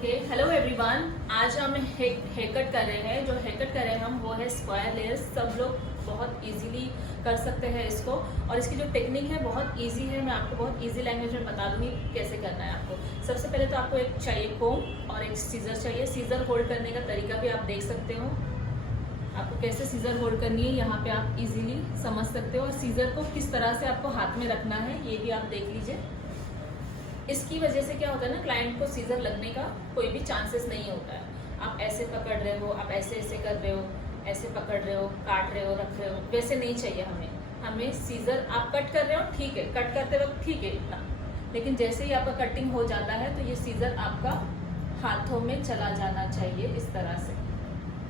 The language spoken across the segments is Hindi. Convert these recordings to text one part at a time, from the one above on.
Okay, hello everyone. आज हम हेयर कट कर रहे हैं। जो हेयर कट कर रहे हैं हम वो है स्क्वायर लेयर्स। सब लोग बहुत इजीली कर सकते हैं इसको, और इसकी जो टेक्निक है बहुत इजी है। मैं आपको बहुत इजी लैंग्वेज में बता दूंगी कैसे करना है आपको। सबसे पहले तो आपको एक चाहिए कोम और एक सीजर चाहिए। सीजर होल्ड करने का तरीका भी आप देख सकते हो। आपको कैसे सीजर होल्ड करनी है यहाँ पे आप इजीली समझ सकते हो, और सीजर को किस तरह से आपको हाथ में रखना है ये भी आप देख लीजिए। इसकी वजह से क्या होता है ना, क्लाइंट को सीजर लगने का कोई भी चांसेस नहीं होता है। आप ऐसे पकड़ रहे हो, आप ऐसे ऐसे कर रहे हो, ऐसे पकड़ रहे हो, काट रहे हो, रख रहे हो, वैसे नहीं चाहिए हमें सीजर। आप कट कर रहे हो ठीक है, कट करते वक्त ठीक है इतना, लेकिन जैसे ही आपका कटिंग हो जाता है तो ये सीजर आपका हाथों में चला जाना चाहिए इस तरह से,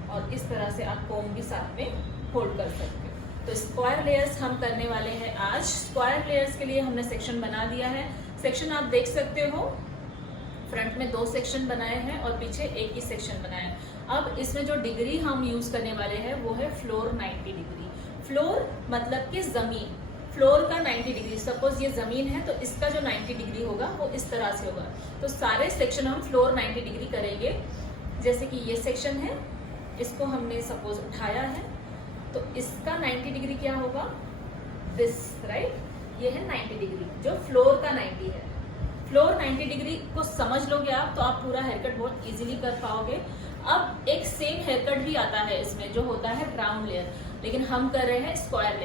और इस तरह से आप कोम भी साथ में होल्ड कर सकते हो। तो स्क्वायर लेयर्स हम करने वाले हैं आज। स्क्वायर लेयर्स के लिए हमने सेक्शन बना दिया है। सेक्शन आप देख सकते हो, फ्रंट में 2 सेक्शन बनाए हैं और पीछे एक ही सेक्शन बनाया है। अब इसमें जो डिग्री हम यूज करने वाले हैं वो है फ्लोर 90 डिग्री। फ्लोर मतलब कि जमीन, फ्लोर का 90 डिग्री। सपोज ये जमीन है तो इसका जो 90 डिग्री होगा वो इस तरह से होगा। तो सारे सेक्शन हम फ्लोर 90 डिग्री करेंगे। जैसे कि ये सेक्शन है, इसको हमने सपोज उठाया है तो इसका 90 डिग्री क्या होगा, दिस राइट। ये है 90 डिग्री, जो फ्लोर का 90 है। फ्लोर 90 डिग्री को समझ लोगे आप तो आप पूरा हेयर कट बहुत इजीली कर पाओगे। अब एक सेम हेयर कट भी आता है इसमें, जो होता है राउंड लेयर, लेकिन हम कर रहे हैं स्क्वायर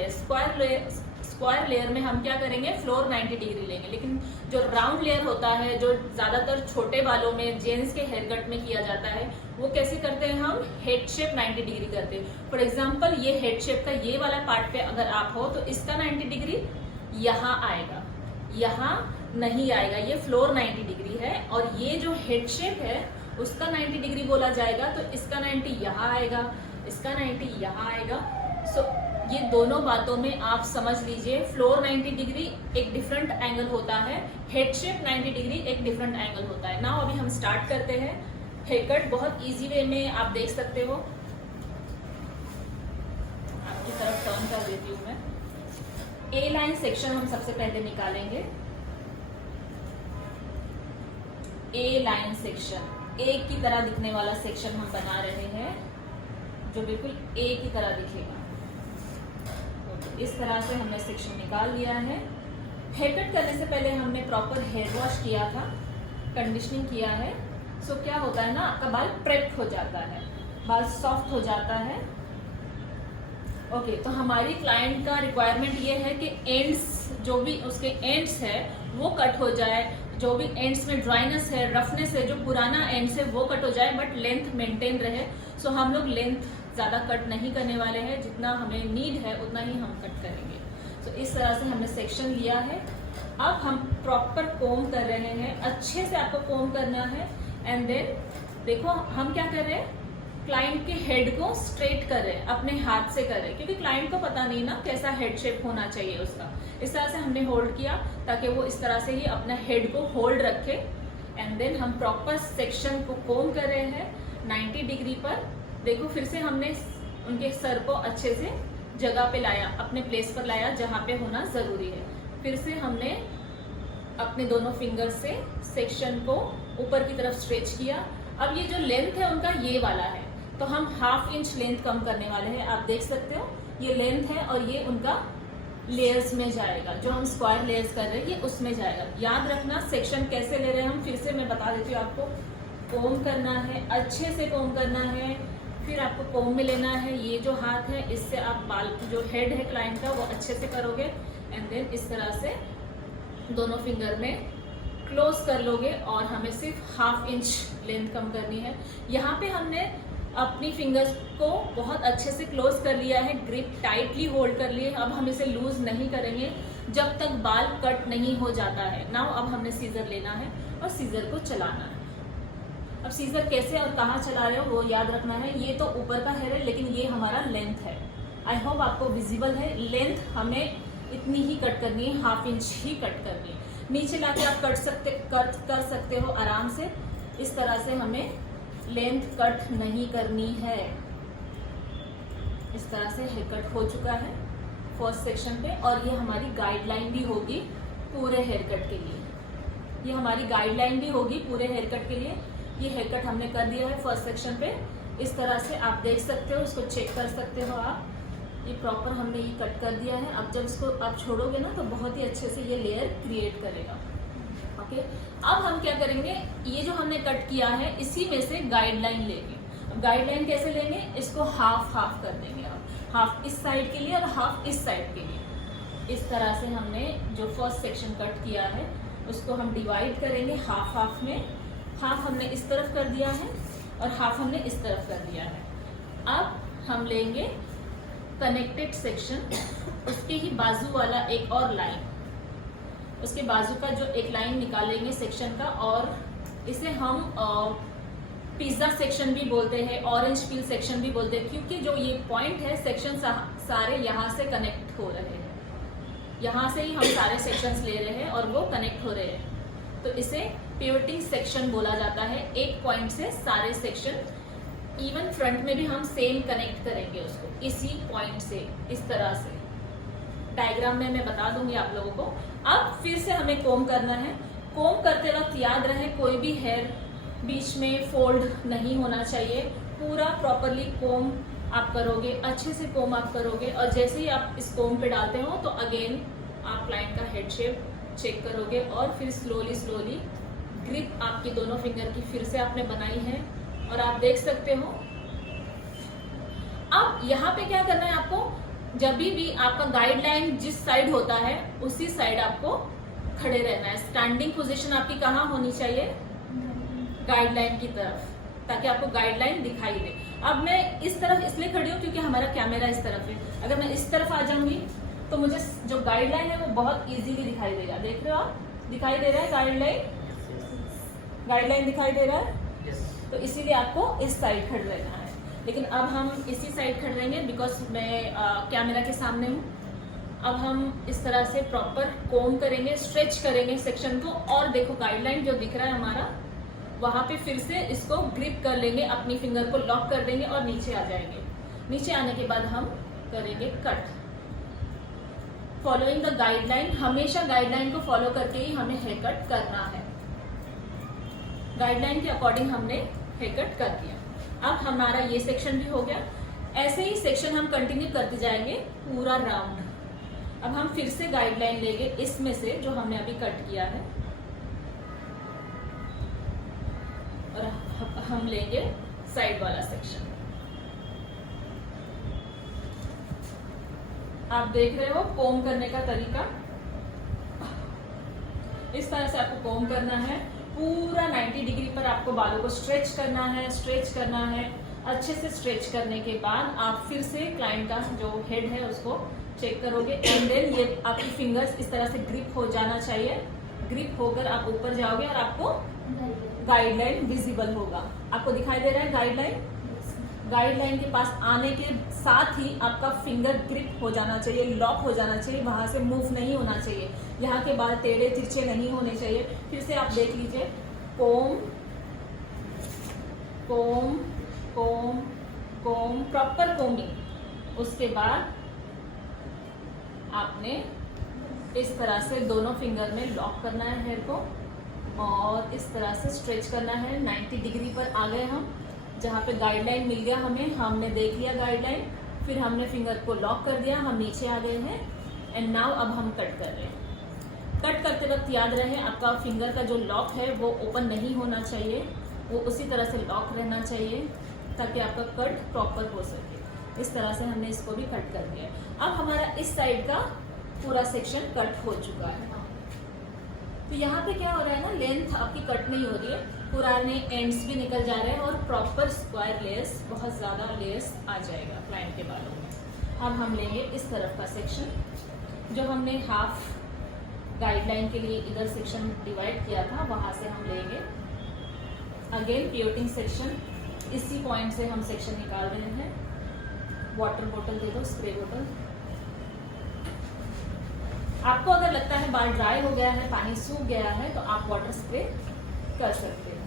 लेयर। स्क्वायर लेयर में हम क्या करेंगे, फ्लोर 90 डिग्री लेंगे। लेकिन जो राउंड लेयर होता है, जो ज्यादातर छोटे बालों में जेंट्स के हेयर कट में किया जाता है, वो कैसे करते हैं, हम हेड शेप 90 डिग्री करते हैं। फॉर एग्जाम्पल ये हेड शेप का ये वाला पार्ट पे अगर आप हो तो इसका 90 डिग्री यहाँ आएगा, यहाँ नहीं आएगा। ये फ्लोर 90 डिग्री है, और ये जो हेड शेप है उसका 90 डिग्री बोला जाएगा। तो इसका 90 यहाँ आएगा, इसका 90 यहाँ आएगा। सो ये दोनों बातों में आप समझ लीजिए, फ्लोर 90 डिग्री एक डिफरेंट एंगल होता है, हेड शेप 90 डिग्री एक डिफरेंट एंगल होता है। नाउ अभी हम स्टार्ट करते हैं हेयर कट। बहुत इजी वे में आप देख सकते हो। आपकी तरफ टर्न कर देती हूँ मैं। ए लाइन सेक्शन हम सबसे पहले निकालेंगे। ए लाइन सेक्शन, ए की तरह दिखने वाला सेक्शन हम बना रहे हैं, जो बिल्कुल ए की तरह दिखेगा। तो इस तरह से हमने सेक्शन निकाल लिया है। हेयर कट करने से पहले हमने प्रॉपर हेयर वॉश किया था, कंडीशनिंग किया है। सो क्या होता है ना, आपका बाल प्रेप हो जाता है, बाल सॉफ्ट हो जाता है। ओके, तो हमारी क्लाइंट का रिक्वायरमेंट ये है कि एंड्स, जो भी उसके एंड्स है वो कट हो जाए। जो भी एंड्स में ड्राइनेस है, रफनेस है, जो पुराना एंड्स है वो कट हो जाए, बट लेंथ मेंटेन रहे। सो हम लोग लेंथ ज़्यादा कट नहीं करने वाले हैं, जितना हमें नीड है उतना ही हम कट करेंगे। सो इस तरह से हमने सेक्शन लिया है। अब हम प्रॉपर कोम कर रहे हैं, अच्छे से आपको कोम करना है। एंड देन देखो हम क्या कर रहे हैं, क्लाइंट के हेड को स्ट्रेट कर रहे हैं, अपने हाथ से कर रहे हैं, क्योंकि क्लाइंट को पता नहीं ना कैसा हेड शेप होना चाहिए उसका। इस तरह से हमने होल्ड किया ताकि वो इस तरह से ही अपना हेड को होल्ड रखे। एंड देन हम प्रॉपर सेक्शन को कोम कर रहे हैं 90 डिग्री पर। देखो फिर से हमने उनके सर को अच्छे से जगह पे लाया, अपने प्लेस पर लाया जहाँ पे होना जरूरी है। फिर से हमने अपने दोनों फिंगर से सेक्शन को ऊपर की तरफ स्ट्रेच किया। अब ये जो लेंथ है उनका ये वाला है, तो हम 1/2 इंच लेंथ कम करने वाले हैं। आप देख सकते हो ये लेंथ है, और ये उनका लेयर्स में जाएगा। जो हम स्क्वायर लेयर्स कर रहे हैं ये उसमें जाएगा। याद रखना सेक्शन कैसे ले रहे हैं हम, फिर से मैं बता देती हूँ आपको। कोम करना है, अच्छे से कोम करना है, फिर आपको कोम में लेना है। ये जो हाथ है इससे आप बाल की जो हेड है क्लाइंट का वो अच्छे से करोगे। एंड देन इस तरह से दोनों फिंगर में क्लोज कर लोगे, और हमें सिर्फ 1/2 इंच लेंथ कम करनी है। यहाँ पे हमने अपनी फिंगर्स को बहुत अच्छे से क्लोज कर लिया है, ग्रिप टाइटली होल्ड कर लिए। अब हम इसे लूज नहीं करेंगे जब तक बाल कट नहीं हो जाता है। नाउ अब हमने सीजर लेना है और सीजर को चलाना है। अब सीजर कैसे और कहाँ चला रहे हो वो याद रखना है। ये तो ऊपर का हेयर है, लेकिन ये हमारा लेंथ है। आई होप आपको विजिबल है। लेंथ हमें इतनी ही कट करनी है, 1/2 इंच ही कट करनी है। नीचे लाके आप कर सकते हो आराम से। इस तरह से हमें लेंथ कट नहीं करनी है। इस तरह से हेयर कट हो चुका है फर्स्ट सेक्शन पे, और ये हमारी गाइडलाइन भी होगी पूरे हेयर कट के लिए। ये हमारी गाइडलाइन भी होगी पूरे हेयर कट के लिए। ये हेयर कट हमने कर दिया है फर्स्ट सेक्शन पे। इस तरह से आप देख सकते हो, इसको चेक कर सकते हो आप। ये प्रॉपर हमने ये कट कर दिया है। अब जब इसको आप छोड़ोगे ना तो बहुत ही अच्छे से ये लेयर क्रिएट करेगा। ओके, अब हम क्या करेंगे, ये जो हमने कट किया है इसी में से गाइडलाइन लेंगे। अब गाइडलाइन कैसे लेंगे, इसको हाफ हाफ कर देंगे हम, हाफ इस साइड के लिए और हाफ इस साइड के लिए। इस तरह से हमने जो फर्स्ट सेक्शन कट किया है उसको हम डिवाइड करेंगे हाफ हाफ में। हाफ हमने इस तरफ कर दिया है और हाफ हमने इस तरफ कर दिया है। अब हम लेंगे कनेक्टेड सेक्शन, उसके ही बाजू वाला एक और लाइन, उसके बाजू का जो एक लाइन निकालेंगे सेक्शन का, और इसे हम पिज्जा सेक्शन भी बोलते हैं, ऑरेंज पील सेक्शन भी बोलते हैं, क्योंकि जो ये पॉइंट है सेक्शन सारे यहाँ से कनेक्ट हो रहे हैं। यहाँ से ही हम सारे सेक्शंस ले रहे हैं और वो कनेक्ट हो रहे हैं, तो इसे पिवटिंग सेक्शन बोला जाता है। एक पॉइंट से सारे सेक्शन, इवन फ्रंट में भी हम सेम कनेक्ट करेंगे उसको इसी पॉइंट से, इस तरह से। डायग्राम में मैं बता दूंगी आप लोगों को। अब फिर से हमें कोम करना है। कोम करते वक्त याद रहे कोई भी हेयर बीच में फोल्ड नहीं होना चाहिए। पूरा प्रॉपरली कोम आप करोगे, अच्छे से कोम आप करोगे, और जैसे ही आप इस कोम पे डालते हो तो अगेन आप क्लाइंट का हेड शेप चेक करोगे, और फिर स्लोली स्लोली ग्रिप आपकी दोनों फिंगर की फिर से आपने बनाई है और आप देख सकते हो। अब यहाँ पे क्या करना है आपको, जब भी आपका गाइडलाइन जिस साइड होता है उसी साइड आपको खड़े रहना है। स्टैंडिंग पोजीशन आपकी कहाँ होनी चाहिए, गाइडलाइन की तरफ, ताकि आपको गाइडलाइन दिखाई दे। अब मैं इस तरफ इसलिए खड़ी हूँ क्योंकि हमारा कैमरा इस तरफ है। अगर मैं इस तरफ आ जाऊंगी तो मुझे जो गाइडलाइन है वो बहुत इजीली दिखाई देगा। देख रहे हो आप, दिखाई दे रहा है गाइडलाइन, गाइडलाइन दिखाई दे रहा है। तो इसीलिए आपको इस साइड खड़े रहना है। लेकिन अब हम इसी साइड खड़े रहेंगे बिकॉज मैं कैमरा के सामने हूँ। अब हम इस तरह से प्रॉपर कोम करेंगे, स्ट्रेच करेंगे सेक्शन को, और देखो गाइडलाइन जो दिख रहा है हमारा, वहां पे फिर से इसको ग्रिप कर लेंगे, अपनी फिंगर को लॉक कर देंगे और नीचे आ जाएंगे। नीचे आने के बाद हम करेंगे कट, फॉलोइंग द गाइडलाइन। हमेशा गाइडलाइन को फॉलो करके ही हमें हेयर कट करना है। गाइडलाइन के अकॉर्डिंग हमने हेयर कट कर दिया। अब हमारा ये सेक्शन भी हो गया। ऐसे ही सेक्शन हम कंटिन्यू करते जाएंगे पूरा राउंड। अब हम फिर से गाइडलाइन लेंगे इसमें से जो हमने अभी कट किया है, और हम लेंगे साइड वाला सेक्शन। आप देख रहे हो कोम करने का तरीका, इस तरह से आपको कोम करना है। पूरा 90 डिग्री पर आपको बालों को स्ट्रेच करना है, स्ट्रेच करना है। अच्छे से स्ट्रेच करने के बाद आप फिर से क्लाइंट का जो हेड है उसको चेक करोगे, एंड देन ये आपकी फिंगर्स इस तरह से ग्रिप हो जाना चाहिए। ग्रिप होकर आप ऊपर जाओगे और आपको गाइडलाइन विजिबल होगा। आपको दिखाई दे रहा है गाइडलाइन। गाइडलाइन के पास आने के साथ ही आपका फिंगर ग्रिप हो जाना चाहिए, लॉक हो जाना चाहिए, वहां से मूव नहीं होना चाहिए। यहाँ के बाल टेढ़े तिरछे नहीं होने चाहिए। फिर से आप देख लीजिए, कोम कोम कोम कोम, प्रॉपर कोमिंग। उसके बाद आपने इस तरह से दोनों फिंगर में लॉक करना है हेयर को, और इस तरह से स्ट्रेच करना है। 90 डिग्री पर आ गए हम, जहाँ पे गाइडलाइन मिल गया हमें, हमने देख लिया गाइडलाइन, फिर हमने फिंगर को लॉक कर दिया, हम नीचे आ गए हैं। एंड नाउ अब हम कट कर रहे हैं। कट करते वक्त याद रहे आपका फिंगर का जो लॉक है वो ओपन नहीं होना चाहिए, वो उसी तरह से लॉक रहना चाहिए ताकि आपका कट प्रॉपर हो सके। इस तरह से हमने इसको भी कट कर दिया। अब हमारा इस साइड का पूरा सेक्शन कट हो चुका है। तो यहाँ पे क्या हो रहा है ना, लेंथ आपकी कट नहीं हो रही है, पुराने एंड्स भी निकल जा रहे हैं और प्रॉपर स्क्वायर लेयर्स, बहुत ज़्यादा लेयर्स आ जाएगा क्लाइंट के बालों में। अब हम लेंगे इस तरफ का सेक्शन, जो हमने हाफ गाइडलाइन के लिए इधर सेक्शन डिवाइड किया था, वहाँ से हम लेंगे अगेन पियोटिंग सेक्शन। इसी पॉइंट से हम सेक्शन निकाल रहे हैं। वाटर बोतल दे दो, स्प्रे बोतल। आपको अगर लगता है बाल ड्राई हो गया है, पानी सूख गया है, तो आप वाटर स्प्रे कर सकते हैं।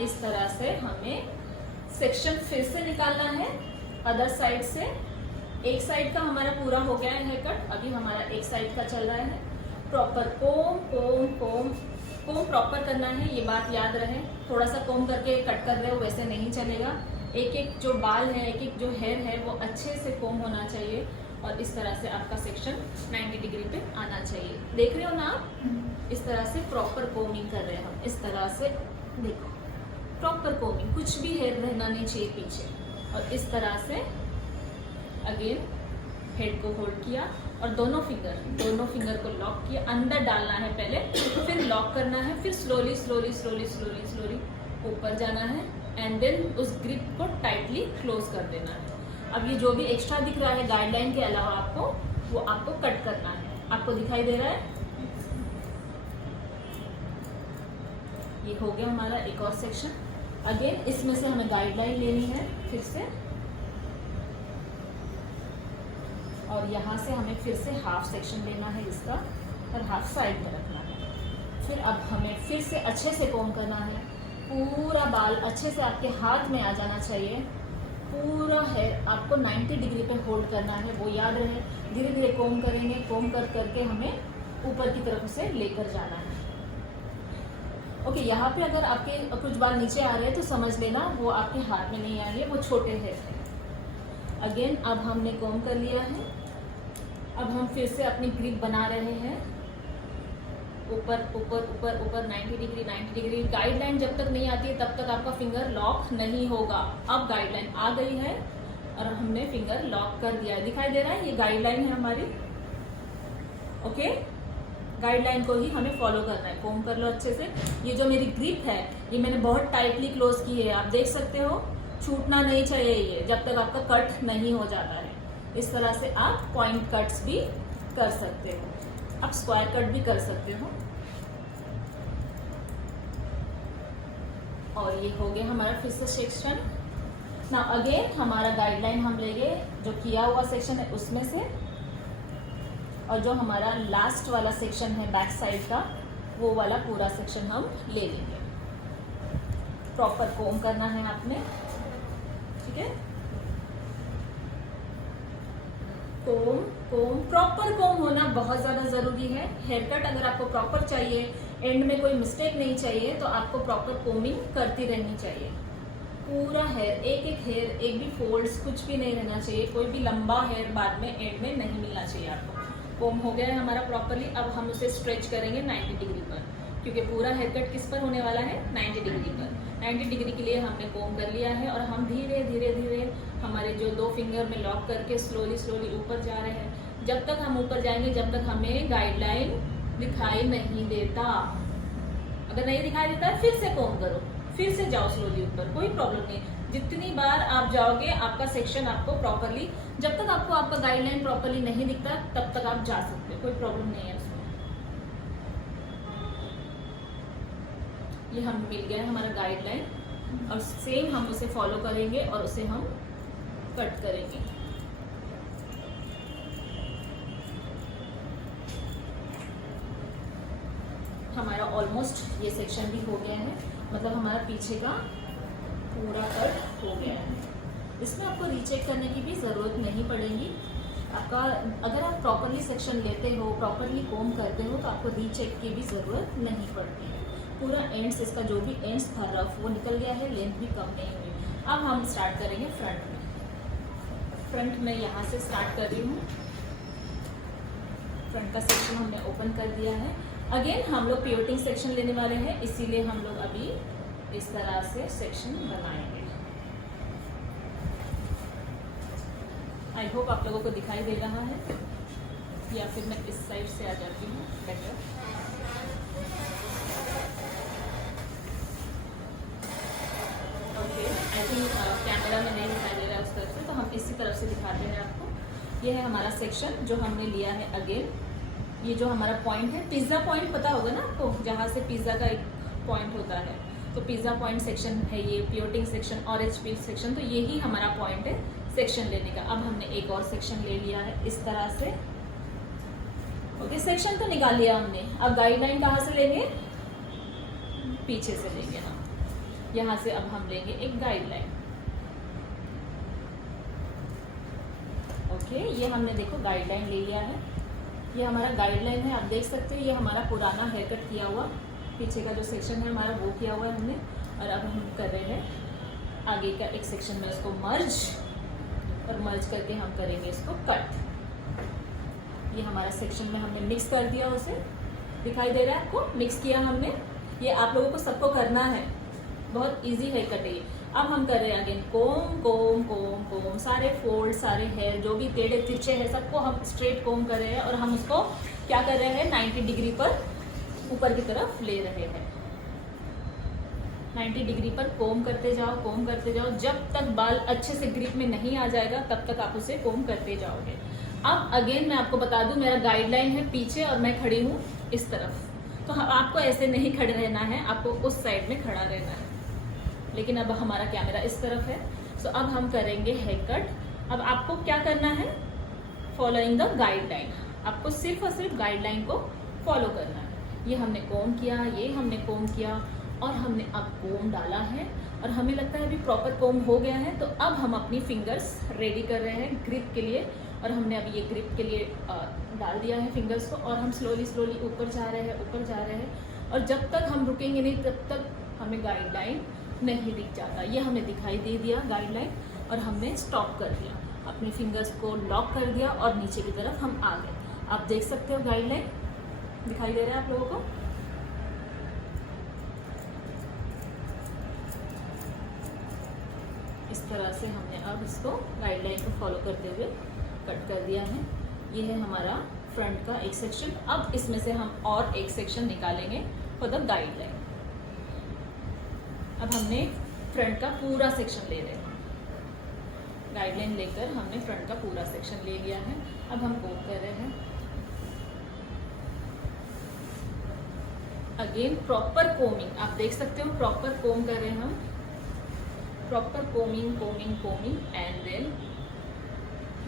इस तरह से हमें सेक्शन फिर से निकालना है अदर साइड से एक साइड का हमारा पूरा हो गया है हेयर कट, अभी हमारा एक साइड का चल रहा है। प्रॉपर कोम कोम कोम कोम प्रॉपर करना है, ये बात याद रहे। थोड़ा सा कोम करके कट कर रहे हो वैसे नहीं चलेगा। एक एक जो बाल है, एक एक जो हेयर है वो अच्छे से कोम होना चाहिए और इस तरह से आपका सेक्शन 90 डिग्री पे आना चाहिए। देख रहे हो ना आप, इस तरह से प्रॉपर कोमिंग कर रहे हैं हम। इस तरह से देखो, प्रॉपर कोमिंग, कुछ भी हेयर रहना नहीं चाहिए पीछे। और इस तरह से अगेन हेड को होल्ड किया और दोनों फिंगर को लॉक किया। अंदर डालना है पहले, फिर लॉक करना है, फिर slowly slowly slowly slowly slowly ऊपर जाना है एंड देन उस ग्रिप को टाइटली क्लोज कर देना है। अब ये जो भी एक्स्ट्रा दिख रहा है गाइडलाइन के अलावा आपको, वो आपको कट करना है। आपको दिखाई दे रहा है, ये हो गया हमारा एक और सेक्शन। अगेन इसमें से हमें गाइडलाइन लेनी है फिर से, और यहाँ से हमें फिर से हाफ सेक्शन लेना है इसका और हाफ साइड में रखना है। फिर अब हमें फिर से अच्छे से कोम करना है, पूरा बाल अच्छे से आपके हाथ में आ जाना चाहिए। पूरा हेयर आपको 90 डिग्री पे होल्ड करना है, वो याद रहे। धीरे धीरे कोम करेंगे, कोम कर करके हमें ऊपर की तरफ से लेकर जाना है। ओके, यहाँ पे अगर आपके कुछ बाल नीचे आ रहे हैं तो समझ लेना वो आपके हाथ में नहीं आ रही है, वो छोटे हेयर है। अगेन अब हमने कोम कर लिया है, अब हम फिर से अपनी ग्रिप बना रहे हैं। ऊपर ऊपर ऊपर ऊपर 90 डिग्री 90 डिग्री। गाइडलाइन जब तक नहीं आती है तब तक आपका फिंगर लॉक नहीं होगा। अब गाइडलाइन आ गई है और हमने फिंगर लॉक कर दिया है, दिखाई दे रहा है, ये गाइडलाइन है हमारी। ओके, गाइडलाइन को ही हमें फॉलो करना है। कोम कर लो अच्छे से। ये जो मेरी ग्रिप है ये मैंने बहुत टाइटली क्लोज की है, आप देख सकते हो, छूटना नहीं चाहिए ये जब तक आपका कट नहीं हो जाता है। इस तरह से आप पॉइंट कट्स भी कर सकते हो, आप स्क्वायर कट भी कर सकते हो। और ये हो गया हमारा फिर से सेक्शन। ना अगेन हमारा गाइडलाइन हम लेंगे जो किया हुआ सेक्शन है उसमें से, और जो हमारा लास्ट वाला सेक्शन है बैक साइड का, वो वाला पूरा सेक्शन हम ले लेंगे। प्रॉपर कोम करना है आपने, ठीक है। कोम कोम प्रॉपर कोम होना बहुत ज़्यादा ज़रूरी है। हेयर कट अगर आपको प्रॉपर चाहिए, एंड में कोई मिस्टेक नहीं चाहिए, तो आपको प्रॉपर कोमिंग करती रहनी चाहिए। पूरा हेयर, एक एक हेयर, एक भी फोल्ड्स कुछ भी नहीं रहना चाहिए, कोई भी लंबा हेयर बाद में एंड में नहीं मिलना चाहिए आपको। कोम हो गया है हमारा प्रॉपरली। अब हम उसे स्ट्रेच करेंगे 90 डिग्री पर, क्योंकि पूरा हेयर कट किस पर होने वाला है, 90 डिग्री पर। 90 डिग्री के लिए हमने कोम कर लिया है और हम धीरे धीरे धीरे हमारे जो दो फिंगर में लॉक करके स्लोली स्लोली ऊपर जा रहे हैं। जब तक हम ऊपर जाएंगे जब तक हमें गाइडलाइन दिखाई नहीं देता। अगर नहीं दिखाई देता है फिर से कोम करो, फिर से जाओ स्लोली ऊपर, कोई प्रॉब्लम नहीं। जितनी बार आप जाओगे आपका सेक्शन आपको प्रॉपरली, जब तक आपको आपका गाइडलाइन प्रॉपरली नहीं दिखता तब तक आप जा सकते हो, कोई प्रॉब्लम नहीं है उसमें। ये हम मिल गया है हमारा गाइडलाइन और सेम हम उसे फॉलो करेंगे और उसे हम कट करेंगे। हमारा ऑलमोस्ट ये सेक्शन भी हो गया है, मतलब हमारा पीछे का पूरा कट हो गया है। इसमें आपको रीचेक करने की भी ज़रूरत नहीं पड़ेगी। आपका अगर आप प्रॉपरली सेक्शन लेते हो, प्रॉपरली कोम करते हो, तो आपको रीचेक की भी ज़रूरत नहीं पड़ती है। पूरा एंड्स, इसका जो भी एंड्स था रफ वो निकल गया है, लेंथ भी कम नहीं हुई। अब हम स्टार्ट करेंगे फ्रंट में। फ्रंट में यहाँ से स्टार्ट कर रही हूँ। फ्रंट का सेक्शन हमने ओपन कर दिया है। अगेन हम लोग पिवटिंग सेक्शन लेने वाले हैं, इसीलिए हम लोग अभी इस तरह से सेक्शन बनाएंगे। आई होप आप लोगों को दिखाई दे रहा है, या फिर मैं इस साइड से आ जाती हूँ better. Okay, I think camera में नहीं दिखाई दे रहा है उस तरफ से, तो हम इसी तरफ से दिखाते हैं आपको। ये है हमारा सेक्शन जो हमने लिया है। अगेन ये जो हमारा पॉइंट है, पिज़्ज़ा पॉइंट पता होगा ना आपको, जहाँ से पिज़्ज़ा का एक पॉइंट होता है, तो पिज़्ज़ा पॉइंट सेक्शन है ये, पिवटिंग सेक्शन और एचपी सेक्शन, तो यही हमारा पॉइंट है सेक्शन लेने का। अब हमने एक और सेक्शन ले लिया है इस तरह से। ओके, सेक्शन तो निकाल लिया हमने। अब गाइडलाइन कहाँ से लेंगे, पीछे से लेंगे हम। यहाँ से अब हम लेंगे एक गाइडलाइन। ओके, ये हमने देखो गाइडलाइन ले लिया है। ये हमारा गाइडलाइन है, आप देख सकते हो। ये हमारा पुराना हेयर कट किया हुआ पीछे का जो सेक्शन है हमारा वो किया हुआ है हमने। और अब हम कर रहे हैं आगे का एक सेक्शन में इसको मर्ज, और मर्ज करके हम करेंगे इसको कट। ये हमारा सेक्शन में हमने मिक्स कर दिया, उसे दिखाई दे रहा है आपको, मिक्स किया हमने। ये आप लोगों को सबको करना है, बहुत इजी हेयर कट है ये। अब हम कर रहे हैं अगेन कोम कोम कोम कोम, सारे फोल्ड, सारे हेयर जो भी टेढ़े तिरछे है सबको हम स्ट्रेट कोम कर रहे हैं। और हम उसको क्या कर रहे हैं 90 डिग्री पर ऊपर की तरफ ले रहे हैं। 90 डिग्री पर कोम करते जाओ, कोम करते जाओ, जब तक बाल अच्छे से ग्रिप में नहीं आ जाएगा तब तक आप उसे कोम करते जाओगे। अब अगेन मैं आपको बता दूं, मेरा गाइडलाइन है पीछे और मैं खड़ी हूँ इस तरफ, तो आपको ऐसे नहीं खड़े रहना है, आपको उस साइड में खड़ा रहना है। लेकिन अब हमारा कैमरा इस तरफ है, सो अब हम करेंगे हेयर कट। अब आपको क्या करना है, फॉलोइंग द गाइडलाइन, आपको सिर्फ और सिर्फ गाइडलाइन को फॉलो करना है। ये हमने कोम किया, ये हमने कोम किया, और हमने अब कोम डाला है, और हमें लगता है अभी प्रॉपर कोम हो गया है। तो अब हम अपनी फिंगर्स रेडी कर रहे हैं ग्रिप के लिए, और हमने अभी ये ग्रिप के लिए डाल दिया है फिंगर्स को, और हम स्लोली स्लोली ऊपर जा रहे हैं, ऊपर जा रहे हैं। और जब तक हम रुकेंगे नहीं तब तक हमें गाइडलाइन नहीं दिख जाता। ये हमें दिखाई दे दिया गाइडलाइन, और हमने स्टॉप कर दिया, अपनी फिंगर्स को लॉक कर दिया, और नीचे की तरफ हम आ गए। आप देख सकते हो गाइडलाइन दिखाई दे रहा है आप लोगों को। इस तरह से हमने अब इसको गाइडलाइन को फॉलो करते हुए कट कर दिया है। ये है हमारा फ्रंट का एक सेक्शन। अब इसमें से हम और एक सेक्शन निकालेंगे फॉर द गाइडलाइन। अब हमने फ्रंट का पूरा सेक्शन ले रहे हैं, गाइडलाइन लेकर हमने फ्रंट का पूरा सेक्शन ले लिया है। अब हम कोम कर रहे हैं अगेन प्रॉपर कोमिंग, आप देख सकते हो प्रॉपर कोम कर रहे हैं हम, proper coming coming coming, and then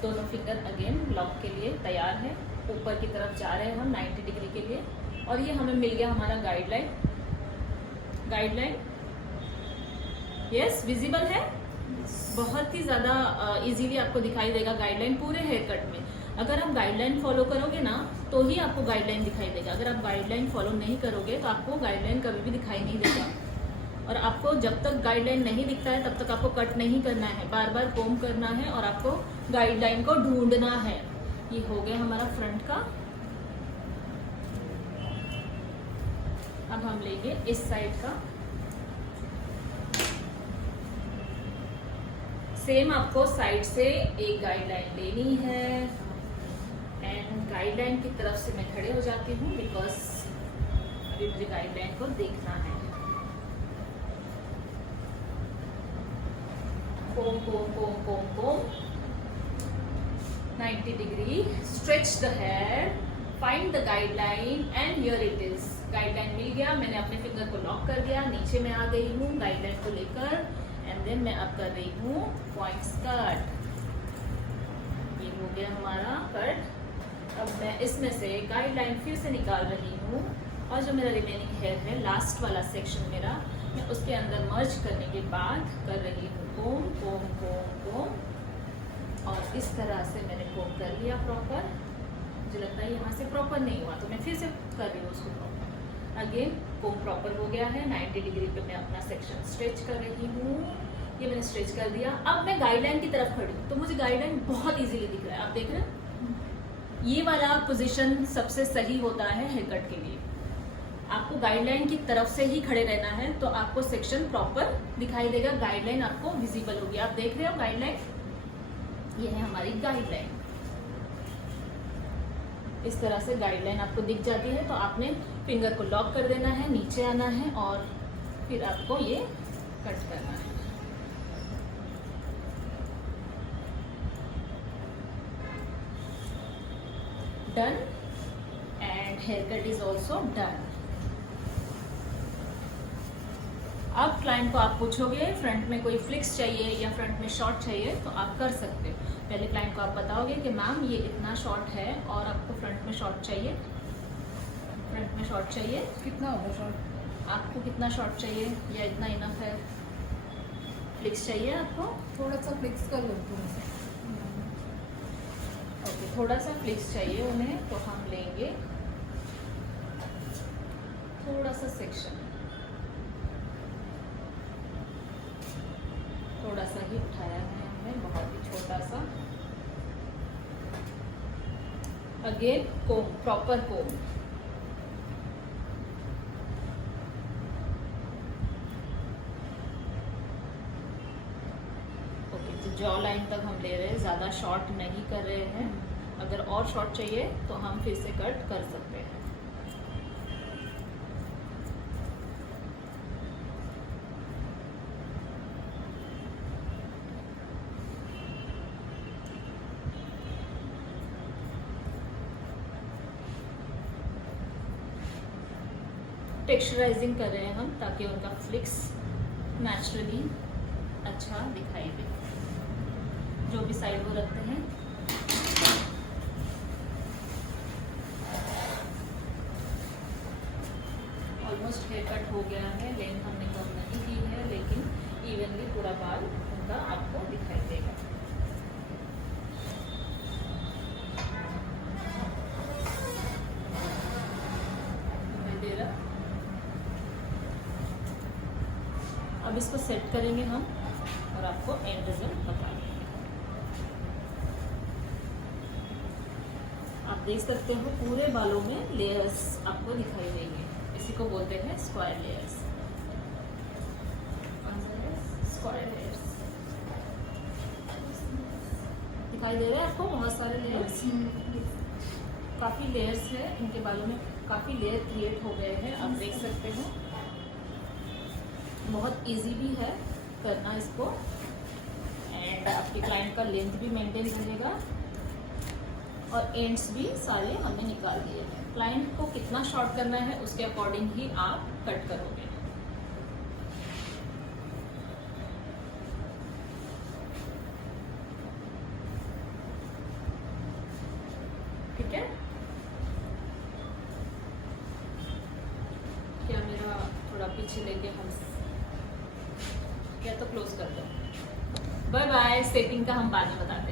दोनों फिंगर अगेन लॉक के लिए तैयार है। ऊपर की तरफ जा रहे हैं हम 90 डिग्री के लिए, और ये हमें मिल गया हमारा गाइडलाइन। गाइडलाइन यस विजिबल है, बहुत ही ज़्यादा इजीली आपको दिखाई देगा गाइडलाइन पूरे हेयर कट में। अगर आप गाइडलाइन फॉलो करोगे ना तो ही आपको गाइडलाइन दिखाई देगा, अगर आप गाइडलाइन फॉलो नहीं करोगे तो आपको गाइडलाइन कभी भी दिखाई नहीं देगा। और आपको जब तक गाइडलाइन नहीं दिखता है तब तक आपको कट नहीं करना है, बार बार कोम करना है, और आपको गाइडलाइन को ढूंढना है। ये हो गया हमारा फ्रंट का। अब हम लेंगे इस साइड का, सेम आपको साइड से एक गाइडलाइन लेनी है, एंड गाइडलाइन की तरफ से मैं खड़े हो जाती हूँ बिकॉज अभी मुझे गाइडलाइन को देखना है। Comb comb comb comb comb 90 degree, stretch the hair, find the guideline, and here it is. Guideline मिल गया, मैंने अपने फिंगर को लॉक कर दिया, नीचे में आ गई हूँ गाइडलाइन को लेकर, एंड देन मैं अब कर रही हूँ पॉइंट्स कट। ये हो गया हमारा कट। अब मैं इसमें से गाइडलाइन फिर से निकाल रही हूँ, और जो मेरा रिमेनिंग हेयर है लास्ट वाला सेक्शन मेरा, मैं उसके अंदर मर्ज करने के बाद कर रही हूँ कोम कोम कोम कोम, और इस तरह से मैंने कोम कर लिया प्रॉपर। मुझे लगता है यहाँ से प्रॉपर नहीं हुआ तो मैं फिर से कर रही हूँ उसको प्रॉपर। अगेन कोम प्रॉपर हो गया है, 90 डिग्री पे मैं अपना सेक्शन स्ट्रेच कर रही हूँ। ये मैंने स्ट्रेच कर दिया। अब मैं गाइडलाइन की तरफ खड़ी हूँ तो मुझे गाइडलाइन बहुत इजीली दिख रहा है, आप देख रहे हैं। ये वाला पोजीशन सबसे सही होता है हेयर कट के लिए। आपको गाइडलाइन की तरफ से ही खड़े रहना है तो आपको सेक्शन प्रॉपर दिखाई देगा, गाइडलाइन आपको विजिबल होगी। आप देख रहे हो गाइडलाइन, ये है हमारी गाइडलाइन। इस तरह से गाइडलाइन आपको दिख जाती है तो आपने फिंगर को लॉक कर देना है, नीचे आना है, और फिर आपको ये कट करना है। Done, and hair cut is also done. अब क्लाइंट को आप पूछोगे फ्रंट में कोई फ्लिक्स चाहिए या फ्रंट में शॉर्ट चाहिए तो आप कर सकते हो। पहले क्लाइंट को आप बताओगे कि मैम ये इतना शॉर्ट है और आपको फ्रंट में शॉर्ट चाहिए, फ्रंट में शॉर्ट चाहिए, कितना होगा शॉर्ट? आपको कितना शॉर्ट चाहिए या इतना इनफ है? फ्लिक्स चाहिए आपको? थोड़ा सा फ्लिक्स कर लो, थोड़ा सा। ओके, थोड़ा सा फ्लिक्स चाहिए उन्हें, तो हम लेंगे थोड़ा सा सेक्शन, थोड़ा सा ही उठाया है हमने, बहुत ही छोटा सा। अगेन कोम, प्रॉपर कोम। ओके, तो जॉ लाइन तक हम ले रहे हैं, ज़्यादा शॉर्ट नहीं कर रहे हैं। अगर और शॉर्ट चाहिए तो हम फिर से कट कर सकते हैं। टेक्सचराइजिंग कर रहे हैं हम, ताकि उनका फ्लिक्स नेचुरली अच्छा दिखाई दे, जो भी साइड वो रखते हैं। ऑलमोस्ट हेयर कट हो गया है, लेंथ हमने कम नहीं की है, लेकिन इवनली पूरा बाल उनका आपको दिखाई देगा। दिखाई दे रहा। अब इसको सेट करेंगे हम और आपको एंड रिजल्ट बताएंगे। आप देख सकते हो पूरे बालों में लेयर्स आपको दिखाई देंगे, इसी को बोलते हैं स्क्वायर लेयर्स। स्क्वायर लेयर्स दिखाई दे रहे हैं आपको, बहुत सारे लेयर्स, काफी लेयर्स है इनके बालों में, काफी लेयर क्रिएट हो गए हैं, आप देख सकते हो। बहुत इजी भी है करना इसको, एंड आपके क्लाइंट का लेंथ भी मेंटेन रहेगा, और एंड्स भी सारे हमने निकाल दिए हैं। क्लाइंट को कितना शॉर्ट करना है उसके अकॉर्डिंग ही आप कट करोगे। ठीक है, क्या मेरा थोड़ा पीछे लेके हम, क्या तो क्लोज कर दो। बाय बाय, सेटिंग का हम बाद में बताते हैं।